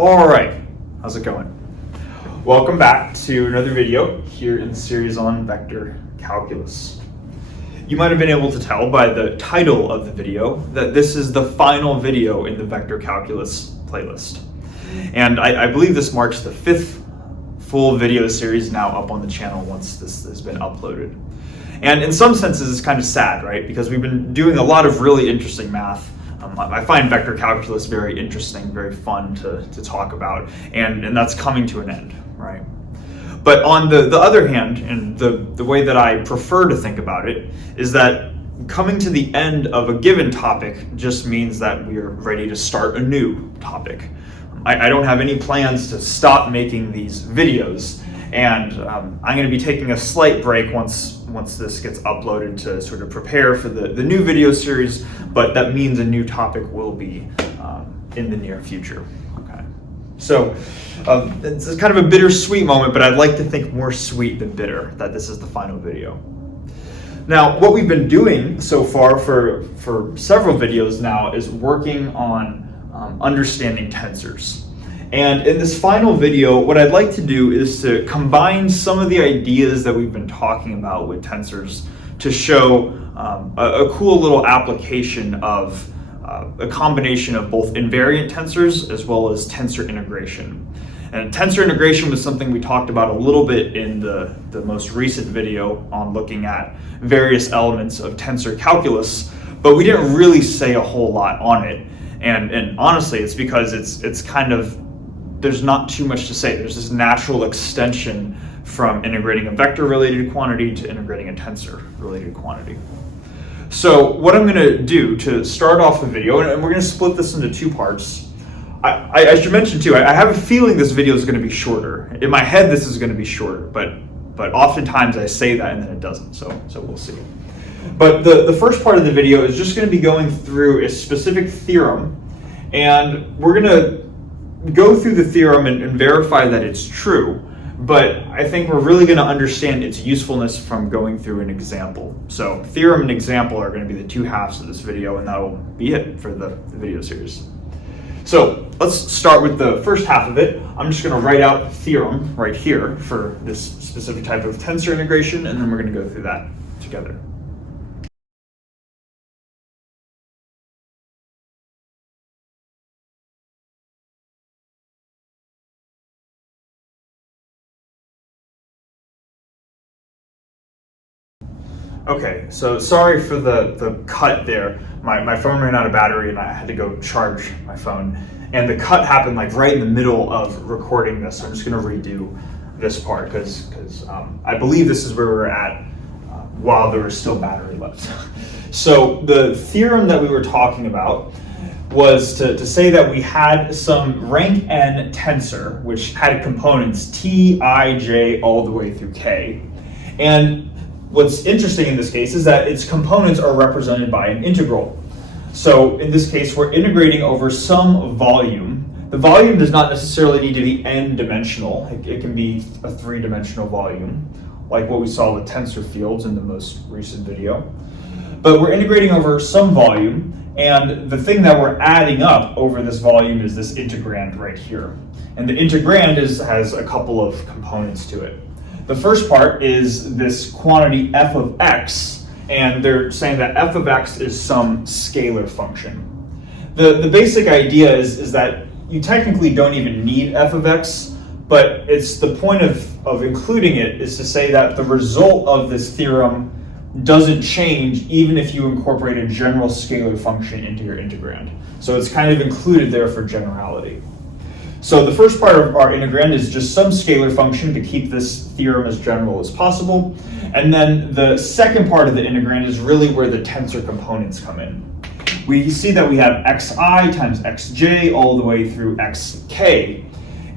All right, how's it going? Welcome back to another video here in the series on vector calculus. You might have been able to tell by the title of the video that this is the final video in the vector calculus playlist. And I believe this marks the 5th full video series now up on the channel once this has been uploaded. And in some senses it's kind of sad, right? Because we've been doing a lot of really interesting math. I find vector calculus very interesting, very fun to talk about, and that's coming to an end, right? But on the other hand, and the way that I prefer to think about it, is that coming to the end of a given topic just means that we are ready to start a new topic. I don't have any plans to stop making these videos, and I'm going to be taking a slight break once this gets uploaded to sort of prepare for the new video series, but that means a new topic will be in the near future. Okay, so it's kind of a bittersweet moment, but I'd like to think more sweet than bitter that this is the final video. Now, what we've been doing so far for several videos now is working on understanding tensors. And in this final video, what I'd like to do is to combine some of the ideas that we've been talking about with tensors to show a cool little application of a combination of both invariant tensors as well as tensor integration. And tensor integration was something we talked about a little bit in the most recent video on looking at various elements of tensor calculus, but we didn't really say a whole lot on it. And honestly, it's because it's kind of, there's not too much to say. There's this natural extension from integrating a vector-related quantity to integrating a tensor-related quantity. So what I'm going to do to start off the video, and we're going to split this into 2 parts. I should mention too, I have a feeling this video is going to be shorter. In my head, this is going to be shorter, but oftentimes I say that and then it doesn't, so we'll see. But the first part of the video is just going to be going through a specific theorem, and we're going to go through the theorem and verify that it's true, but I think we're really going to understand its usefulness from going through an example. So theorem and example are going to be the 2 halves of this video, and that'll be it for the video series. So let's start with the first half of it. I'm just going to write out the theorem right here for this specific type of tensor integration, and then we're going to go through that together. Okay, so sorry for the cut there. My phone ran out of battery and I had to go charge my phone. And the cut happened like right in the middle of recording this. So I'm just gonna redo this part because I believe this is where we were at while there was still battery left. So the theorem that we were talking about was to say that we had some rank n tensor, which had components t, I, j, all the way through k. And what's interesting in this case is that its components are represented by an integral. So in this case, we're integrating over some volume. The volume does not necessarily need to be n-dimensional. It can be a 3-dimensional volume, like what we saw with tensor fields in the most recent video. But we're integrating over some volume, and the thing that we're adding up over this volume is this integrand right here. And the integrand has a couple of components to it. The first part is this quantity f of x, and they're saying that f of x is some scalar function. The basic idea is that you technically don't even need f of x, but it's the point of including it is to say that the result of this theorem doesn't change even if you incorporate a general scalar function into your integrand. So it's kind of included there for generality. So the first part of our integrand is just some scalar function to keep this theorem as general as possible. And then the second part of the integrand is really where the tensor components come in. We see that we have xi times xj all the way through xk.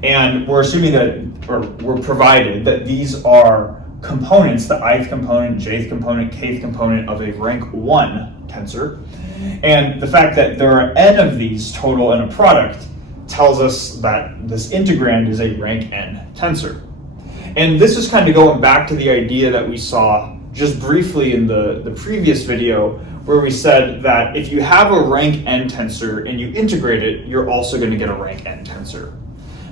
And we're assuming that, or we're provided that these are components, the ith component, jth component, kth component of a rank 1 tensor. And the fact that there are n of these total in a product tells us that this integrand is a rank n tensor. And this is kind of going back to the idea that we saw just briefly in the previous video, where we said that if you have a rank n tensor and you integrate it, you're also going to get a rank n tensor.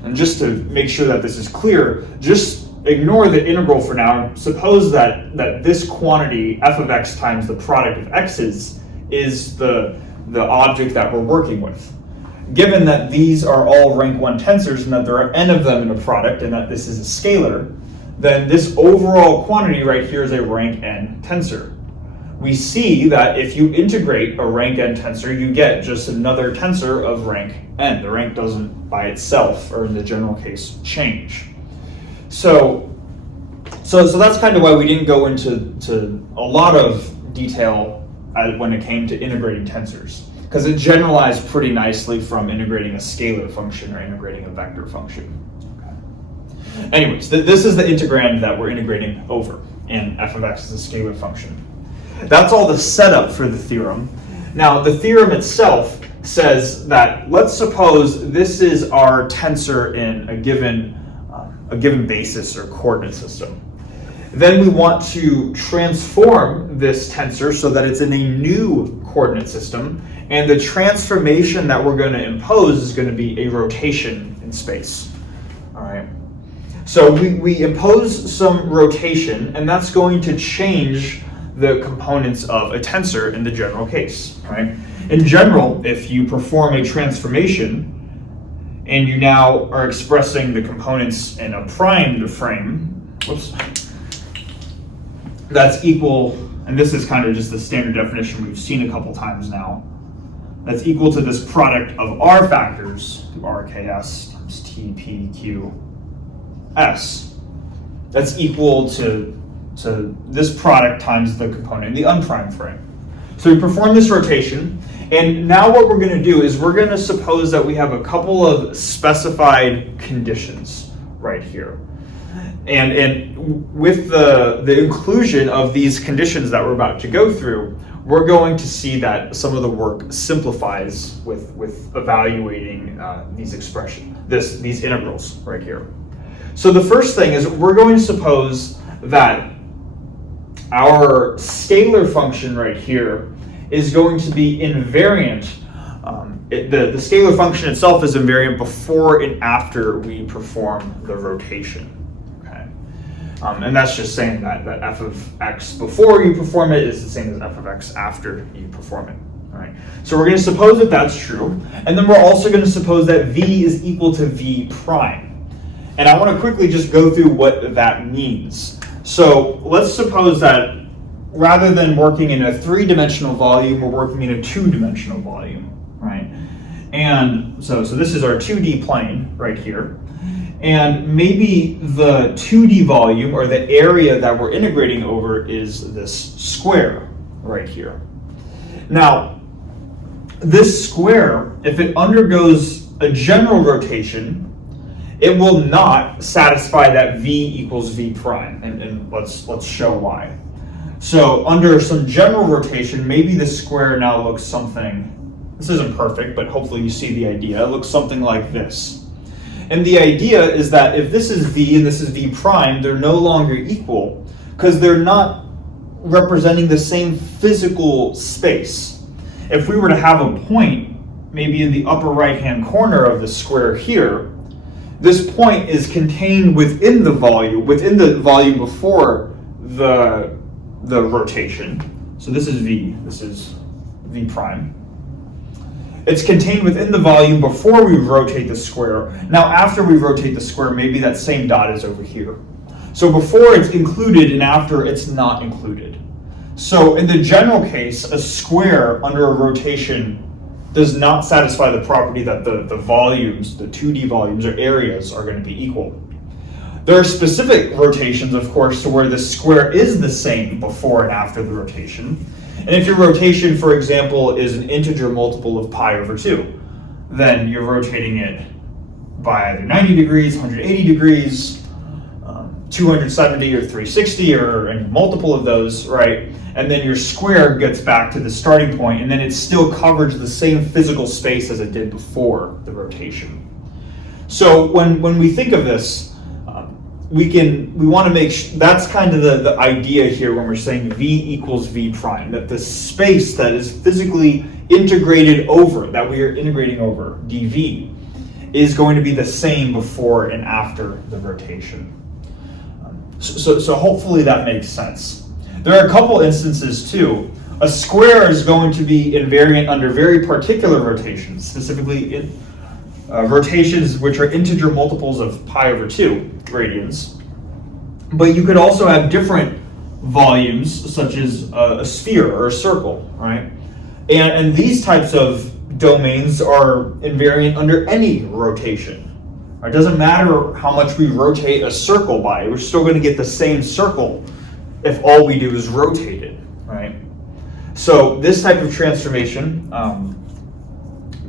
And just to make sure that this is clear, just ignore the integral for now. Suppose that this quantity, f of x times the product of x's, is the object that we're working with. Given that these are all rank 1 tensors and that there are n of them in a product and that this is a scalar, then this overall quantity right here is a rank n tensor. We see that if you integrate a rank n tensor, you get just another tensor of rank n. The rank doesn't by itself, or in the general case, change. So that's kind of why we didn't go into a lot of detail when it came to integrating tensors, because it generalized pretty nicely from integrating a scalar function or integrating a vector function. Okay. Anyways, this is the integrand that we're integrating over, and f of x is a scalar function. That's all the setup for the theorem. Now, the theorem itself says that, let's suppose this is our tensor in a given basis or coordinate system. Then we want to transform this tensor so that it's in a new coordinate system, and the transformation that we're going to impose is going to be a rotation in space. All right. So we impose some rotation, and that's going to change the components of a tensor in the general case. Right. In general, if you perform a transformation and you now are expressing the components in a primed frame, that's equal, and this is kind of just the standard definition we've seen a couple times now, that's equal to this product of r factors, rks times t, p, q, s. That's equal to this product times the component in the unprimed frame. So we perform this rotation, and now what we're going to do is we're going to suppose that we have a couple of specified conditions right here. And with the inclusion of these conditions that we're about to go through, we're going to see that some of the work simplifies with evaluating these integrals right here. So the first thing is we're going to suppose that our scalar function right here is going to be invariant. The scalar function itself is invariant before and after we perform the rotation. And that's just saying that f of x before you perform it is the same as f of x after you perform it. All right. So we're going to suppose that that's true, and then we're also going to suppose that v is equal to v prime. And I want to quickly just go through what that means. So let's suppose that rather than working in a 3-dimensional volume, we're working in a 2-dimensional volume, right? And so this is our 2D plane right here. And maybe the 2D volume, or the area that we're integrating over, is this square right here. Now, this square, if it undergoes a general rotation, it will not satisfy that v equals v prime. And let's show why. So under some general rotation, maybe the square now looks something, this isn't perfect, but hopefully you see the idea. It looks something like this. And the idea is that if this is v and this is v prime, they're no longer equal because they're not representing the same physical space. If we were to have a point, maybe in the upper right-hand corner of the square here, this point is contained within the volume before the rotation. So this is v, this is v prime. It's contained within the volume before we rotate the square. Now after we rotate the square, maybe that same dot is over here. So before it's included and after it's not included. So in the general case, a square under a rotation does not satisfy the property that the volumes, the 2D volumes or areas, are going to be equal. There are specific rotations, of course, to where the square is the same before and after the rotation. And if your rotation, for example, is an integer multiple of pi over 2, then you're rotating it by either 90 degrees, 180 degrees, 270 or 360 or a multiple of those, right? And then your square gets back to the starting point, and then it still covers the same physical space as it did before the rotation. So when we think of this, we want to make that's kind of the idea here when we're saying v equals v prime, that the space that is physically integrated over, that we are integrating over, dv, is going to be the same before and after the rotation. So hopefully that makes sense. There are a couple instances too. A square is going to be invariant under very particular rotations, specifically in rotations which are integer multiples of pi over 2 radians. But you could also have different volumes, such as a sphere or a circle, right? And these types of domains are invariant under any rotation. It doesn't matter how much we rotate a circle by, we're still going to get the same circle if all we do is rotate it, right? So this type of transformation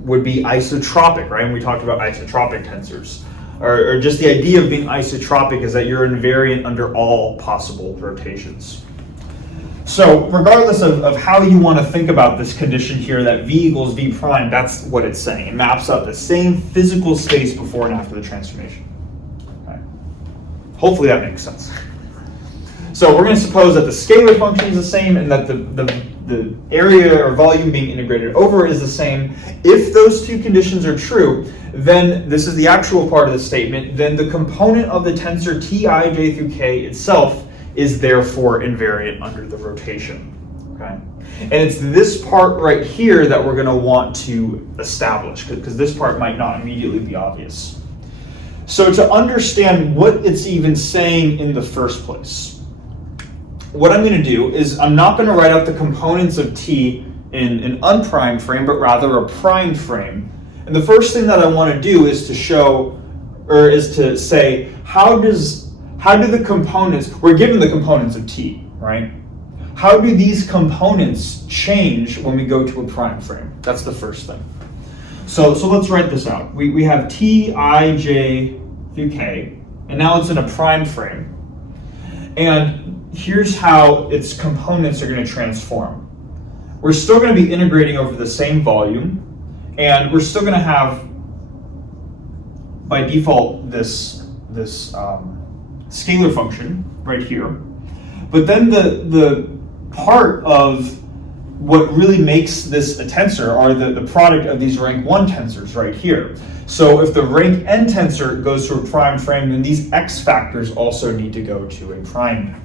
would be isotropic, right? And we talked about isotropic tensors. Or just the idea of being isotropic is that you're invariant under all possible rotations. So regardless of how you want to think about this condition here, that v equals v prime, that's what it's saying. It maps out the same physical space before and after the transformation. Okay. Hopefully that makes sense. So we're going to suppose that the scalar function is the same and that the area or volume being integrated over is the same. If those two conditions are true, then this is the actual part of the statement, then the component of the tensor Tij through k itself is therefore invariant under the rotation. Okay? And it's this part right here that we're going to want to establish, because this part might not immediately be obvious. So to understand what it's even saying in the first place, what I'm going to do is I'm not going to write out the components of t in an unprimed frame, but rather a primed frame. And the first thing that I want to do is to show, or is to say, how do the components, we're given the components of t, right? How do these components change when we go to a prime frame? That's the first thing. So let's write this out. We have Tij through k, and now it's in a prime frame. And here's how its components are going to transform. We're still going to be integrating over the same volume, and we're still going to have, by default, this scalar function right here. But then the part of what really makes this a tensor are the product of these rank 1 tensors right here. So if the rank n tensor goes to a prime frame, then these x factors also need to go to a prime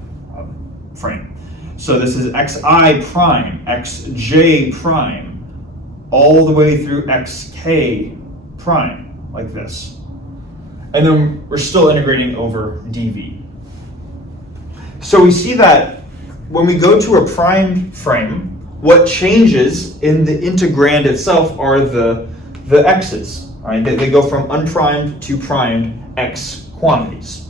frame. So this is xi prime, xj prime, all the way through xk prime, like this. And then we're still integrating over dv. So we see that when we go to a prime frame, what changes in the integrand itself are the x's. Right? They go from unprimed to primed x quantities.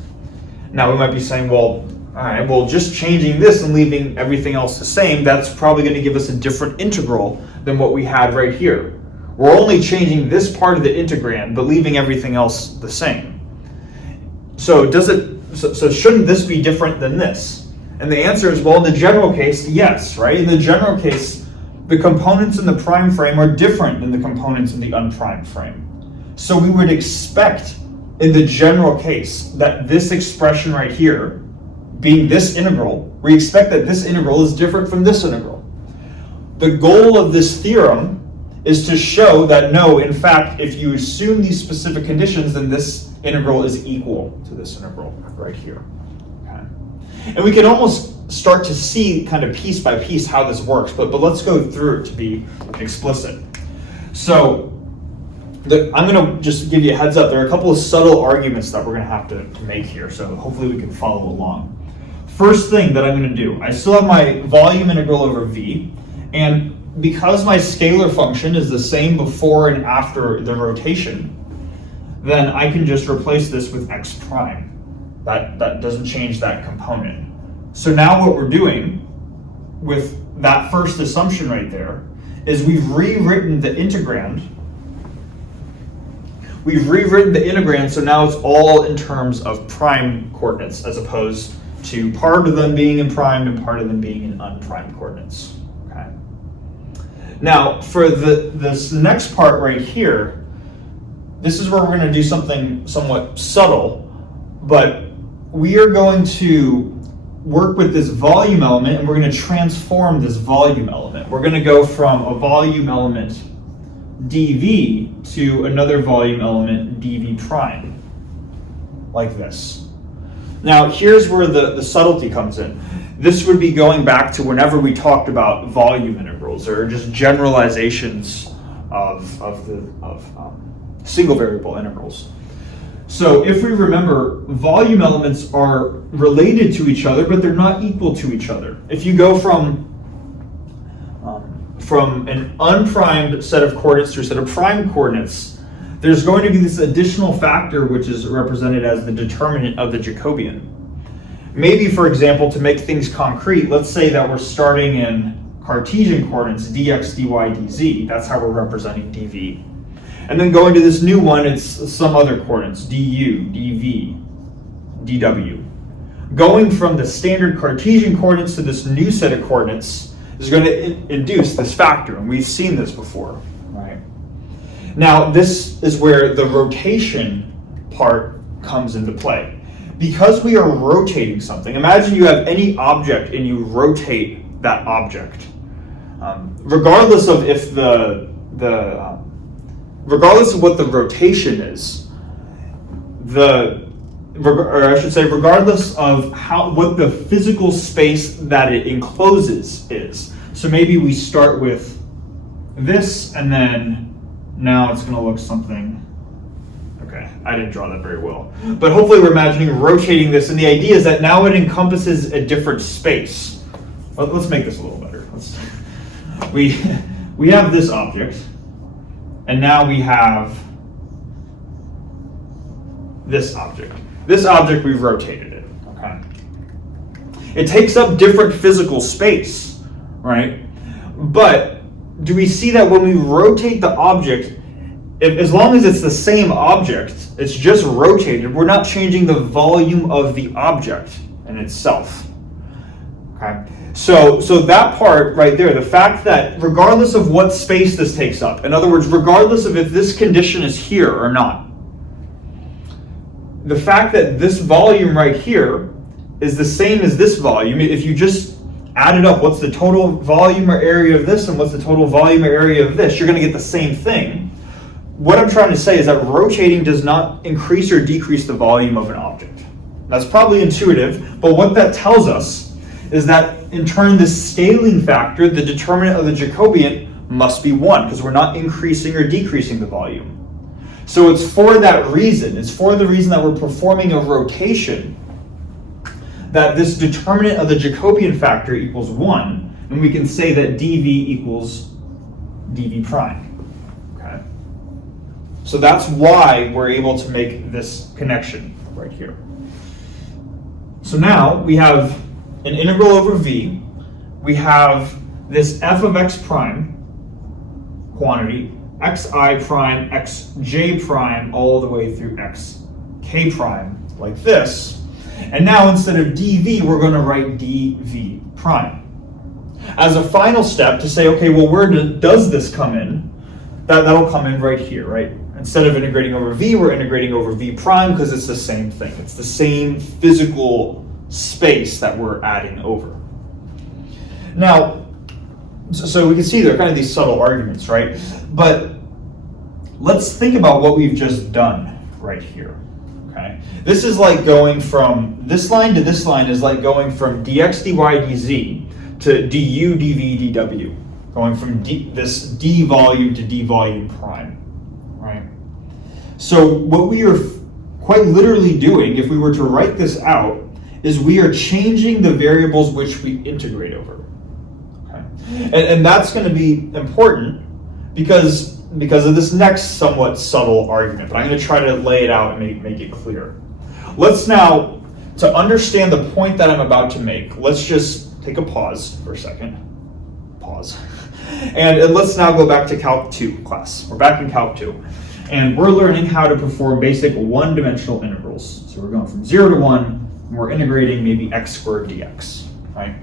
Now we might be saying, well, all right, well, just changing this and leaving everything else the same, that's probably going to give us a different integral than what we had right here. We're only changing this part of the integrand, but leaving everything else the same. So shouldn't this be different than this? And the answer is, well, in the general case, yes, right? In the general case, the components in the prime frame are different than the components in the unprimed frame. So we would expect, in the general case, that this expression right here, being this integral, we expect that this integral is different from this integral. The goal of this theorem is to show that no, in fact, if you assume these specific conditions, then this integral is equal to this integral right here. Okay. And we can almost start to see kind of piece by piece how this works, but let's go through it to be explicit. So I'm going to just give you a heads up. There are a couple of subtle arguments that we're going to have to make here, so hopefully we can follow along. First thing that I'm going to do, I still have my volume integral over v, and because my scalar function is the same before and after the rotation, then I can just replace this with x prime. That doesn't change that component. So now what we're doing with that first assumption right there is we've rewritten the integrand. So now it's all in terms of prime coordinates as opposed to part of them being in primed and part of them being in unprimed coordinates. Okay. Now for this next part right here, this is where we're going to do something somewhat subtle, but we are going to work with this volume element and we're going to transform this volume element. We're going to go from a volume element dv to another volume element dv prime, like this. Now here's where the subtlety comes in. This would be going back to whenever we talked about volume integrals or just generalizations of single variable integrals. So if we remember, volume elements are related to each other, but they're not equal to each other. If you go from an unprimed set of coordinates to a set of primed coordinates, there's going to be this additional factor which is represented as the determinant of the Jacobian. Maybe, for example, to make things concrete, let's say that we're starting in Cartesian coordinates, dx, dy, dz. That's how we're representing dv. And then going to this new one, it's some other coordinates, du, dv, dw. Going from the standard Cartesian coordinates to this new set of coordinates is going to induce this factor, and we've seen this before, right? Now, this is where the rotation part comes into play. Because we are rotating something, imagine you have any object and you rotate that object. Regardless of if regardless of what the rotation is, regardless of what the physical space that it encloses is. So maybe we start with this, and then now it's going to look something. Okay, I didn't draw that very well. But hopefully we're imagining rotating this, and the idea is that now it encompasses a different space. Let's make this a little better. We have this object, and now we have this object. This object, we've rotated it, okay? It takes up different physical space, right? But do we see that when we rotate the object, as long as it's the same object, it's just rotated, we're not changing the volume of the object in itself, okay? So that part right there, the fact that regardless of what space this takes up, in other words, regardless of if this condition is here or not, the fact that this volume right here is the same as this volume, if you just add it up, what's the total volume or area of this and what's the total volume or area of this, you're going to get the same thing. What I'm trying to say is that rotating does not increase or decrease the volume of an object. That's probably intuitive, but what that tells us is that in turn this scaling factor, the determinant of the Jacobian, must be 1 because we're not increasing or decreasing the volume. So it's for that reason, it's for the reason that we're performing a rotation, that this determinant of the Jacobian factor equals 1, and we can say that dv equals dv prime. Okay? So that's why we're able to make this connection right here. So now we have an integral over v, we have this f of x prime quantity, xi prime, xj prime, all the way through xk prime, like this. And now instead of dv, we're going to write dv prime. As a final step to say, okay, well, where does this come in? That'll come in right here, right? Instead of integrating over v, we're integrating over v prime because it's the same thing. It's the same physical space that we're adding over. Now, so we can see there are kind of these subtle arguments, right? But let's think about what we've just done right here, okay? This is like going from this line to this line is like going from dx, dy, dz to du, dv, dw. Going from this d volume to d volume prime, right? So what we are quite literally doing, if we were to write this out, is we are changing the variables which we integrate over. And that's going to be important because of this next somewhat subtle argument, but I'm going to try to lay it out and make it clear. Let's now, to understand the point that I'm about to make, let's just take a pause for a second. Pause. And let's now go back to Calc 2 class. We're back in Calc 2. And we're learning how to perform basic one-dimensional integrals. So we're going from 0 to 1, and we're integrating maybe x squared dx, right?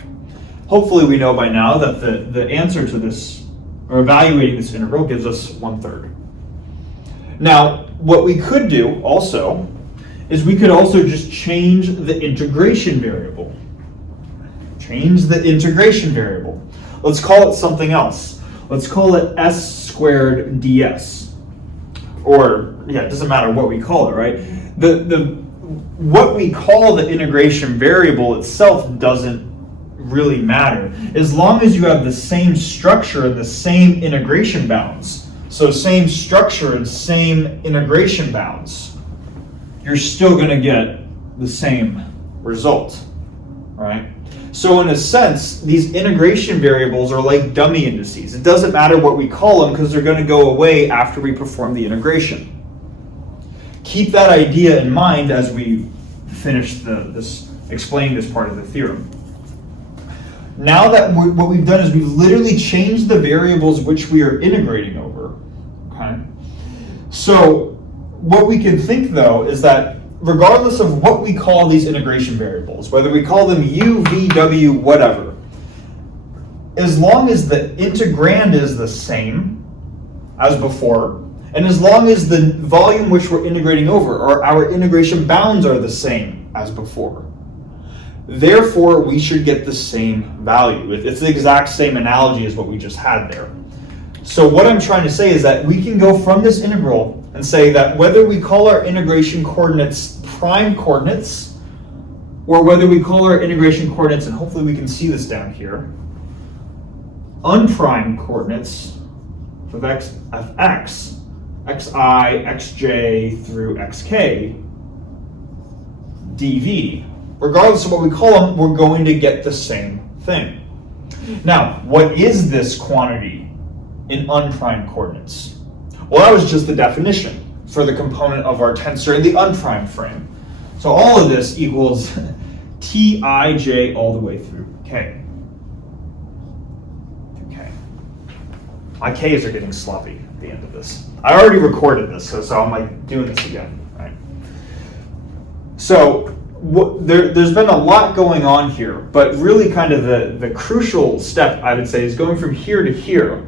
Hopefully we know by now that the answer to this, or evaluating this integral, gives us 1/3. Now, what we could do also is we could also just change the integration variable. Change the integration variable. Let's call it something else. Let's call it s squared ds. Or, yeah, it doesn't matter what we call it, right? What we call the integration variable itself doesn't really matter, as long as you have the same structure and the same integration bounds. So same structure and same integration bounds, you're still going to get the same result, right? So in a sense, these integration variables are like dummy indices. It doesn't matter what we call them because they're going to go away after we perform the integration. Keep that idea in mind as we finish explaining this part of the theorem. Now that what we've done is we've literally changed the variables which we are integrating over. Okay? So what we can think though is that regardless of what we call these integration variables, whether we call them u, v, w, whatever, as long as the integrand is the same as before, and as long as the volume which we're integrating over, or our integration bounds are the same as before, therefore we should get the same value. It's the exact same analogy as what we just had there. So what I'm trying to say is that we can go from this integral and say that whether we call our integration coordinates prime coordinates, or whether we call our integration coordinates, and hopefully we can see this down here, unprime coordinates of fx, xi, xj through xk, dv, regardless of what we call them, we're going to get the same thing. Now, what is this quantity in unprimed coordinates? Well, that was just the definition for the component of our tensor in the unprimed frame. So all of this equals Tij all the way through k. Okay. My k's are getting sloppy at the end of this. I already recorded this, so I'm like doing this again, right? So there's been a lot going on here, but really kind of the crucial step, I would say, is going from here to here,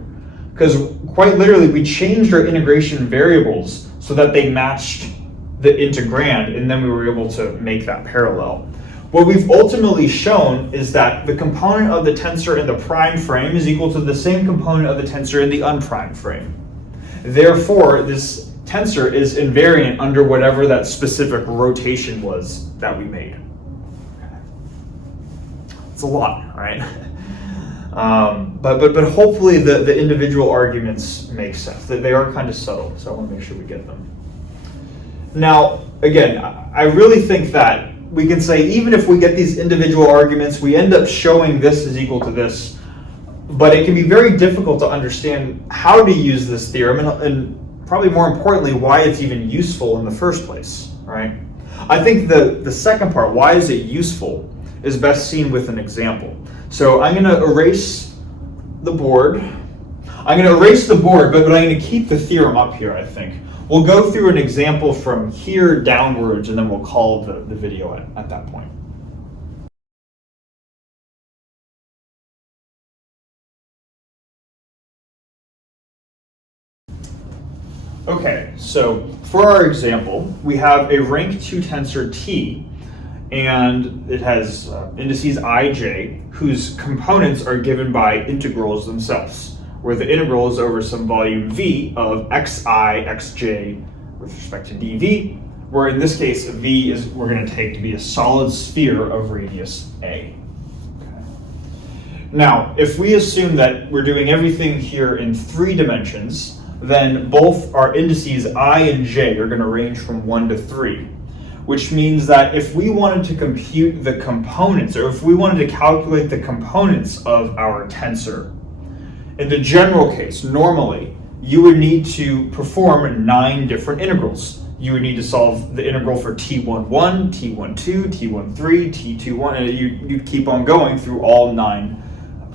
because quite literally we changed our integration variables so that they matched the integrand, and then we were able to make that parallel. What we've ultimately shown is that the component of the tensor in the prime frame is equal to the same component of the tensor in the unprimed frame. Therefore, this tensor is invariant under whatever that specific rotation was that we made. It's a lot, right? But hopefully the individual arguments make sense. They are kind of subtle, so I want to make sure we get them. Now, again, I really think that we can say even if we get these individual arguments, we end up showing this is equal to this, but it can be very difficult to understand how to use this theorem, and probably more importantly, why it's even useful in the first place, right? I think the second part, why is it useful, is best seen with an example. So I'm going to erase the board. I'm going to erase the board, but I'm going to keep the theorem up here, I think. We'll go through an example from here downwards, and then we'll call the video at that point. Okay, so for our example, we have a rank 2 tensor T, and it has indices I, J, whose components are given by integrals themselves, where the integral is over some volume V of xi, xj with respect to dv, where in this case V is we're going to take to be a solid sphere of radius A. Okay. Now, if we assume that we're doing everything here in 3 dimensions, then both our indices I and J are going to range from 1 to 3, which means that if we wanted to compute the components, or if we wanted to calculate the components of our tensor, in the general case, normally, you would need to perform 9 different integrals. You would need to solve the integral for T11, T12, T13, T21, and you'd keep on going through all 9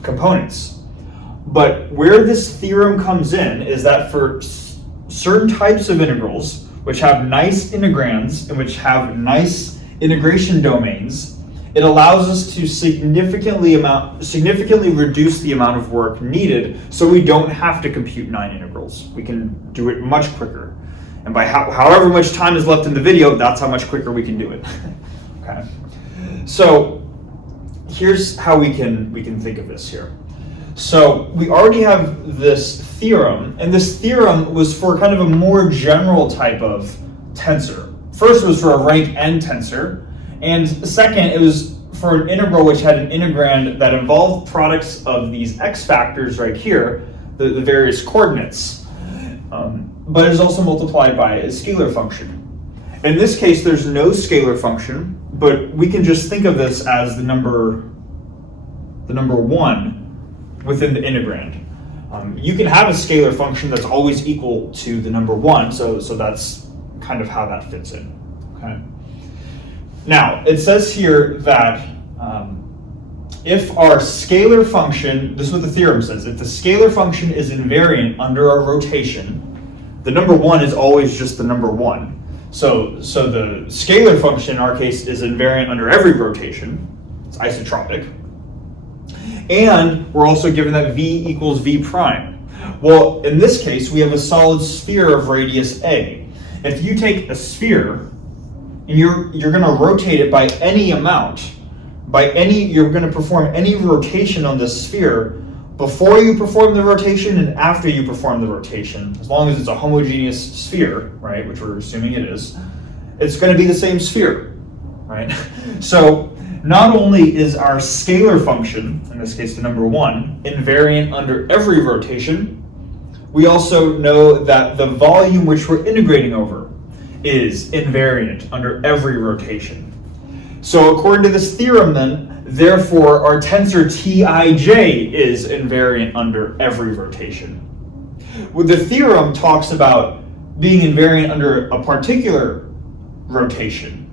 components. But where this theorem comes in is that for certain types of integrals, which have nice integrands and which have nice integration domains, it allows us to significantly reduce the amount of work needed, so we don't have to compute 9 integrals. We can do it much quicker. And by however much time is left in the video, that's how much quicker we can do it. Okay. So here's how we can think of this here. So we already have this theorem, and this theorem was for kind of a more general type of tensor. First, it was for a rank n tensor, and second, it was for an integral which had an integrand that involved products of these x factors right here, the various coordinates, but is also multiplied by a scalar function. In this case, there's no scalar function, but we can just think of this as the number 1 within the integrand. You can have a scalar function that's always equal to the number 1, so that's kind of how that fits in. Okay. Now, it says here that if our scalar function, this is what the theorem says, if the scalar function is invariant under our rotation, the number 1 is always just the number 1. So the scalar function in our case is invariant under every rotation. It's isotropic. And we're also given that v equals v prime. Well, in this case, we have a solid sphere of radius a. If you take a sphere and you're going to rotate it by any amount, you're going to perform any rotation on this sphere before you perform the rotation and after you perform the rotation, as long as it's a homogeneous sphere, right, which we're assuming it is, it's going to be the same sphere, right? So not only is our scalar function, in this case the number 1, invariant under every rotation, we also know that the volume which we're integrating over is invariant under every rotation. So according to this theorem then, therefore our tensor Tij is invariant under every rotation. Well, the theorem talks about being invariant under a particular rotation,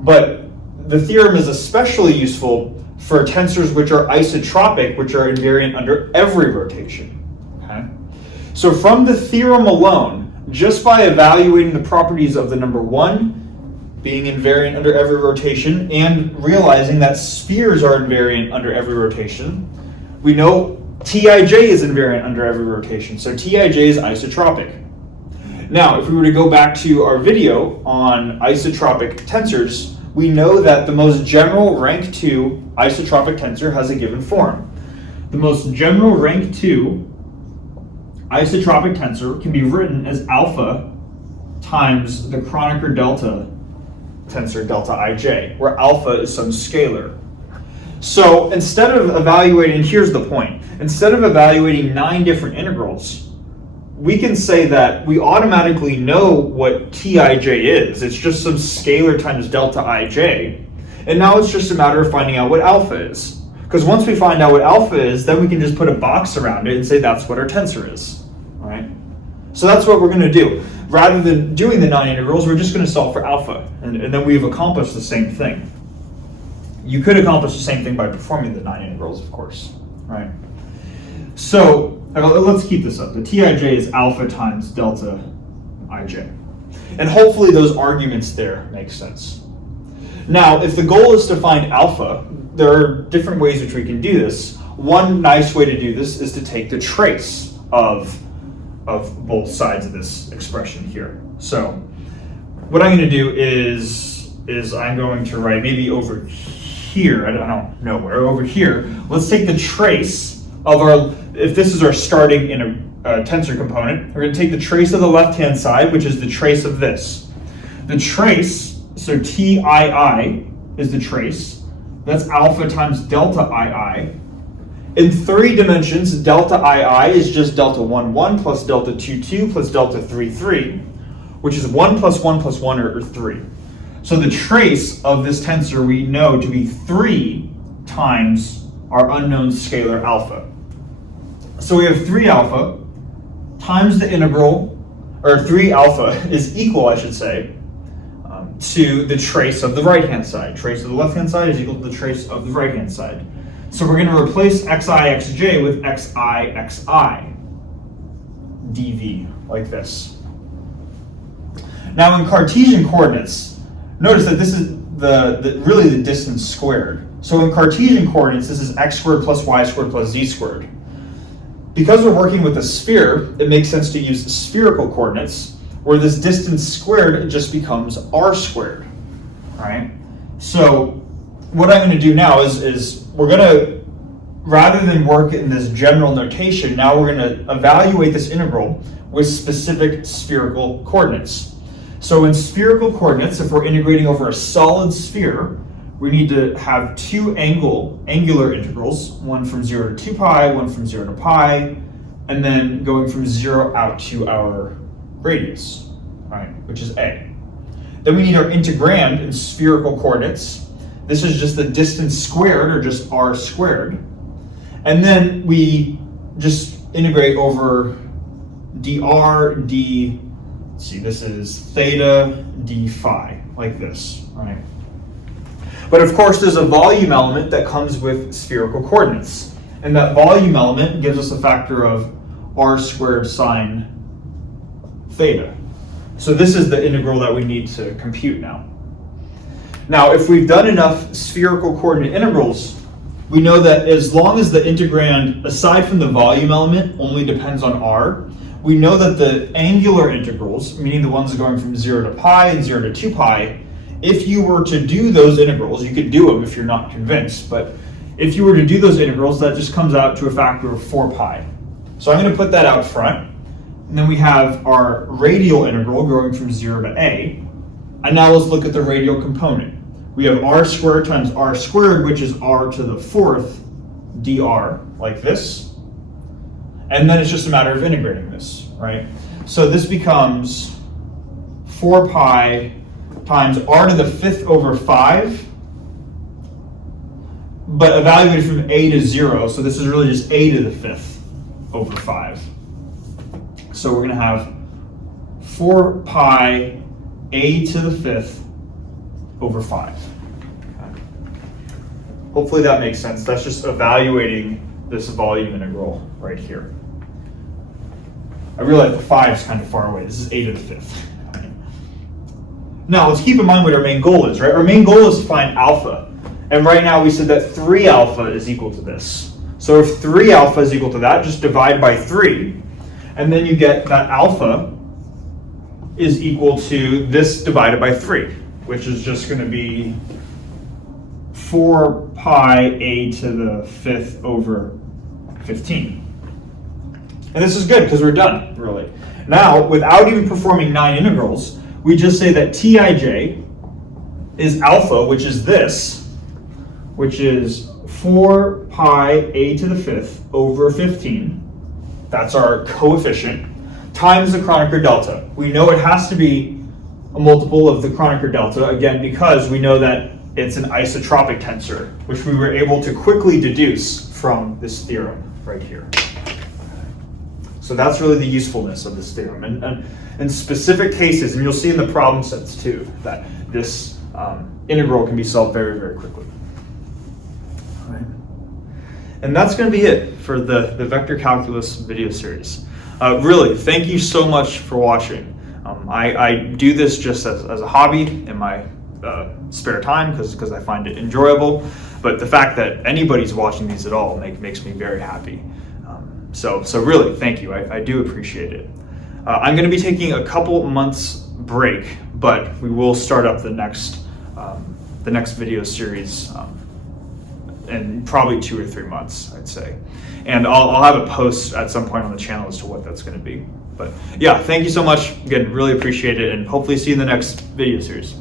but the theorem is especially useful for tensors which are isotropic, which are invariant under every rotation. Okay? So from the theorem alone, just by evaluating the properties of the number 1 being invariant under every rotation and realizing that spheres are invariant under every rotation, we know Tij is invariant under every rotation. So Tij is isotropic. Now, if we were to go back to our video on isotropic tensors, we know that the most general rank 2 isotropic tensor has a given form. The most general rank 2 isotropic tensor can be written as alpha times the Kronecker delta tensor delta ij, where alpha is some scalar. So instead of evaluating, here's the point, instead of evaluating 9 different integrals, we can say that we automatically know what Tij is. It's just some scalar times delta ij. And now it's just a matter of finding out what alpha is. Because once we find out what alpha is, then we can just put a box around it and say that's what our tensor is. All right? So that's what we're going to do. Rather than doing the 9 integrals, we're just going to solve for alpha. And then we've accomplished the same thing. You could accomplish the same thing by performing the 9 integrals, of course. Right? So let's keep this up. The Tij is alpha times delta ij. And hopefully those arguments there make sense. Now, if the goal is to find alpha, there are different ways which we can do this. One nice way to do this is to take the trace of both sides of this expression here. So what I'm going to do is I'm going to write maybe over here, I don't know where, over here. Let's take the trace of our, if this is our starting in a tensor component, we're going to take the trace of the left-hand side, which is the trace of this. The trace, so Tii is the trace. That's alpha times delta ii. In 3 dimensions, delta ii is just delta 1, 1 plus delta 2, 2 plus delta 3, 3, which is 1 plus 1 plus 1 or 3. So the trace of this tensor we know to be 3 times our unknown scalar alpha. So we have 3 alpha times the integral, or 3 alpha is equal, I should say, to the trace of the right-hand side. Trace of the left-hand side is equal to the trace of the right-hand side. So we're going to replace xi xj with xi xi dv, like this. Now in Cartesian coordinates, notice that this is really the distance squared. So in Cartesian coordinates, this is x squared plus y squared plus z squared. Because we're working with a sphere, it makes sense to use spherical coordinates, where this distance squared just becomes r squared, right? So what I'm going to do now is we're going to rather than work in this general notation, now we're going to evaluate this integral with specific spherical coordinates. So in spherical coordinates, if we're integrating over a solid sphere, we need to have two angular integrals, one from 0 to 2 pi, one from 0 to pi, and then going from 0 out to our radius, right, which is a. Then we need our integrand in spherical coordinates. This is just the distance squared, or just r squared. And then we just integrate over dr d, let's see, this is theta d phi, like this, right? But of course, there's a volume element that comes with spherical coordinates. And that volume element gives us a factor of r squared sine theta. So this is the integral that we need to compute now. Now, if we've done enough spherical coordinate integrals, we know that as long as the integrand, aside from the volume element, only depends on r, we know that the angular integrals, meaning the ones going from 0 to pi and 0 to 2 pi, if you were to do those integrals, you could do them if you're not convinced, but if you were to do those integrals, that just comes out to a factor of 4 pi. So I'm going to put that out front. And then we have our radial integral going from 0 to a. And now let's look at the radial component. We have r squared times r squared, which is r to the fourth dr, like this. And then it's just a matter of integrating this, right? So this becomes 4 pi times r to the fifth over 5, but evaluated from a to 0, so this is really just a to the fifth over 5. So we're going to have 4 pi a to the fifth over 5. Okay. Hopefully that makes sense. That's just evaluating this volume integral right here. I realize the 5 is kind of far away. This is a to the fifth. Right. Now let's keep in mind what our main goal is, right? Our main goal is to find alpha. And right now we said that 3 alpha is equal to this. So if 3 alpha is equal to that, just divide by 3. And then you get that alpha is equal to this divided by 3, which is just going to be 4 pi a to the fifth over 15. And this is good because we're done, really. Now, without even performing 9 integrals, we just say that Tij is alpha, which is this, which is 4 pi a to the fifth over 15. That's our coefficient, times the Kronecker delta. We know it has to be a multiple of the Kronecker delta, again, because we know that it's an isotropic tensor, which we were able to quickly deduce from this theorem right here. So that's really the usefulness of this theorem. And in specific cases, and you'll see in the problem sets too, that this integral can be solved very, very quickly. All right. And that's going to be it for the vector calculus video series. Really, thank you so much for watching. I do this just as a hobby in my spare time because I find it enjoyable. But the fact that anybody's watching these at all makes me very happy. So really, thank you. I do appreciate it. I'm going to be taking a couple months break, but we will start up the next video series in probably 2 or 3 months, I'd say. And I'll have a post at some point on the channel as to what that's going to be. But yeah, thank you so much. Again, really appreciate it, and hopefully see you in the next video series.